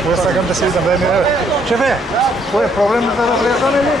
Što je sa gam da se izdam, daj mi evo. Šefe, koje problem da razrezane li?